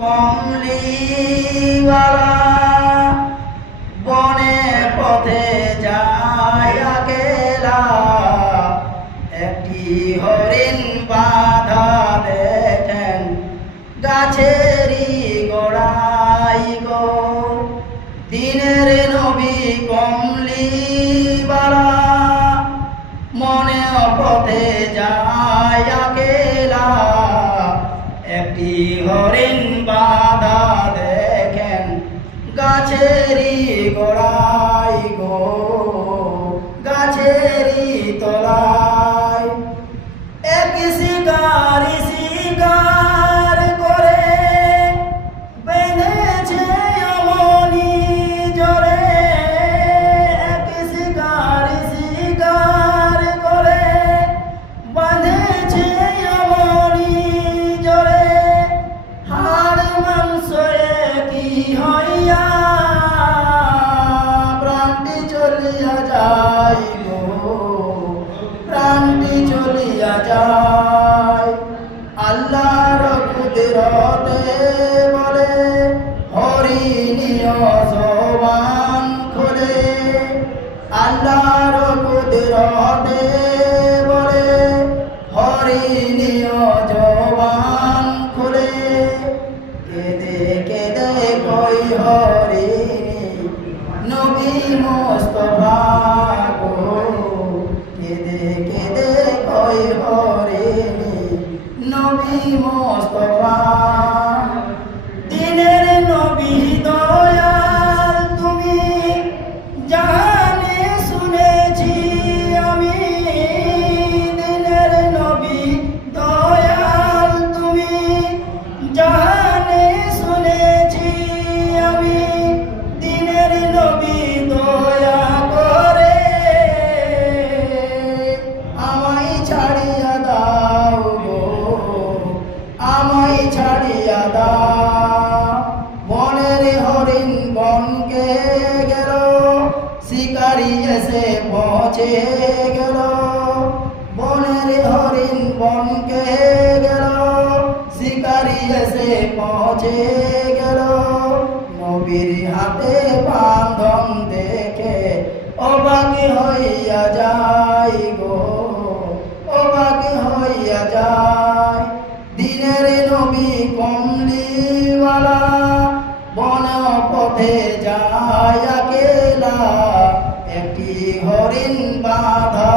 কমলিওয়ালা বনে পথে যায় আকেলা, একটি হরিণ বাঁধা দেখেন গাছেরই গোড়ায় গো। দিনের নবী কমলিওয়ালা মনে পথে যায় আকেলা, একটি হরিণ বাঁধা দেখেন গাছেরই গোড়ায় গো, গাছেরই তলায়। এক শিকারি শিকার করে বেঁধেছে অমনি জরে, এক শিকারি শিকার করে বাঁধেছে অমনি জরে। হাড় মাংস কি হইয়া প্রাণটি চলিয়া যায় গো, প্রাণটি চলিয়া যায়। আল্লাহর কুদরতে বলে হরিণীয় জবান খোলে, আল্লাহর কুদরতে বলে হরিণীয় জবান খোলে। কেঁদে কেঁদে কই হরিণী নবী মুস্তাফা গো, কেঁদে কেঁদে কই হরিণী নবী মুস্তাফা। দিনের নবী দয়াল তুমি জানে শুনেছি আমি, দিনের নবী দয়াল তুমি জানে শুনেছি আমি। দিনের নবী দয়া করে আমায় ছাড়িয়া দাও গো, আমায় ছাড়িয়া দাও। বনের হরিণ বনকে গেল, শিকারি এসে পৌঁছে গেল। বনের হরিণ বনকে গেল, শিকারি এসে পৌঁছে গেল। নবীর হাতে বাঁধন দেখে অবাক হইয়া যায় গো, অবাক হইয়া যায়। দিনের নবী কমলিওয়ালা বন পথে যায় আকেলা, একটি হরিণ বাঁধা